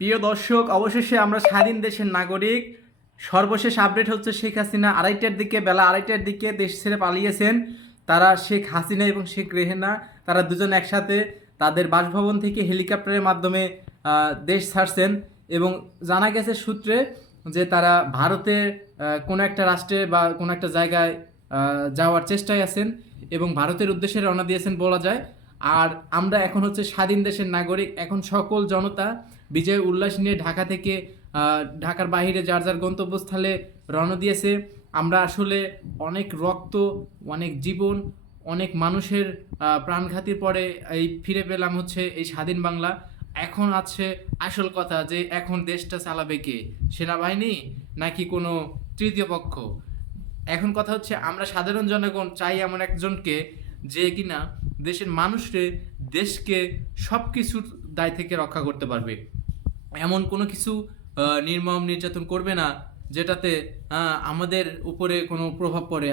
প্রিয় দর্শক, অবশেষে আমরা স্বাধীন দেশের নাগরিক। সর্বশেষ আপডেট হচ্ছে শেখ হাসিনা আড়াইটার দিকে, বেলা আড়াইটার দিকে দেশ ছেড়ে পালিয়েছেন। তারা শেখ হাসিনা এবং শেখ রেহেনা, তারা দুজন একসাথে তাদের বাসভবন থেকে হেলিকপ্টারের মাধ্যমে দেশ ছাড়ছেন এবং জানা গেছে সূত্রে যে তারা ভারতে কোনো একটা রাষ্ট্রে বা কোনো একটা জায়গায় যাওয়ার চেষ্টায় আছেন এবং ভারতের উদ্দেশ্যে রওনা দিয়েছেন বলা যায়। আর আমরা এখন হচ্ছে স্বাধীন দেশের নাগরিক। এখন সকল জনতা বিজয় উল্লাস নিয়ে ঢাকা থেকে ঢাকার বাইরে যার যার গন্তব্যস্থলে রওনা দিয়েছে। আমরা আসলে অনেক রক্ত, অনেক জীবন, অনেক মানুষের প্রাণঘাতির পরে এই ফিরে পেলাম হচ্ছে এই স্বাধীন বাংলা। এখন আছে আসল কথা যে এখন দেশটা চালাবে কে? সেনাবাহিনী নাকি কোনো তৃতীয় পক্ষ? এখন কথা হচ্ছে আমরা সাধারণ জনগণ চাই এমন একজনকে যে কিনা দেশের মানুষরে দেশকে সব কিছুর দায় থেকে রক্ষা করতে পারবে। এমন কোনো কিছু নির্মম নির্যাতন করবে না, যেটাতে আমাদের উপরে কোনো প্রভাব পড়ে।